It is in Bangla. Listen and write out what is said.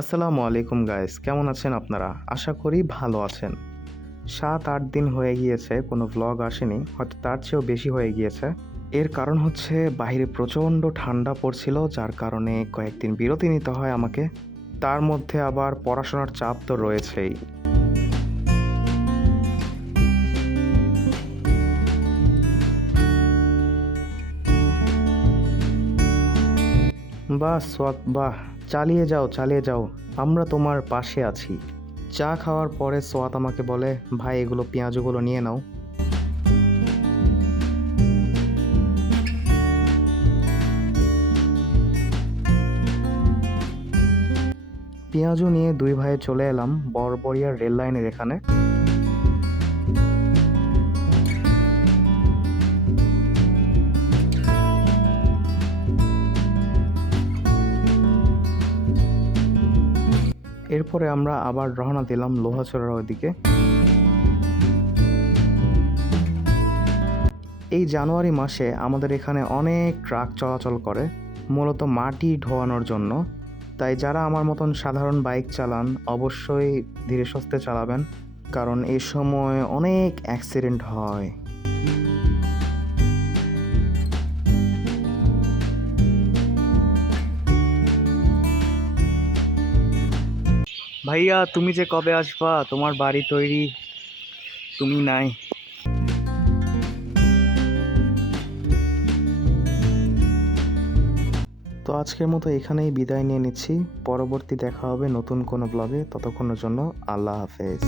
আসসালামু আলাইকুম গাইস, কেমন আছেন আপনারা? আশা করি ভালো আছেন। ৭-৮ দিন হয়ে গিয়েছে কোনো ভ্লগ আসেনি, হয়তো তার চেয়েও বেশি হয়ে গিয়েছে। এর কারণ হচ্ছে বাহিরে প্রচণ্ড ঠান্ডা পড়ছিল, যার কারণে কয়েকদিন বিরতি নিতে হয় আমাকে। তার মধ্যে আবার পড়াশোনার চাপ তো রয়েছেই। বাহ সোয়াত বাহ, চালিয়ে যাও চালিয়ে যাও, আমরা তোমার পাশে আছি। চা খাওয়ার পরে সোয়াত আমাকে বলে, ভাই এগুলো পেঁয়াজগুলো নিয়ে নাও। পেঁয়াজু নিয়ে দুই ভাইয়ে চলে এলাম বড়বড়িয়ার রেল লাইনের এখানে। এরপরে আমরা আবার রওনা দিলাম লোহাচড়ার ওদিকে। এই জানুয়ারি মাসে আমাদের এখানে অনেক ট্রাক চলাচল করে, মূলত মাটি ঢোয়ানোর জন্য। তাই যারা আমার মতন সাধারণ বাইক চালান অবশ্যই ধীরে সুস্থে চালাবেন, কারণ এই সময় অনেক অ্যাক্সিডেন্ট হয়। ভাইয়া, তুমি যে কবে আসবা? তোমার বাড়ি তৈরি, তুমি নাই। তো আজকের মতো এখানেই বিদায় নিয়ে নিচ্ছি। পরবর্তী দেখা হবে নতুন কোনো ব্লগে। ততক্ষণের জন্য আল্লাহ হাফেজ।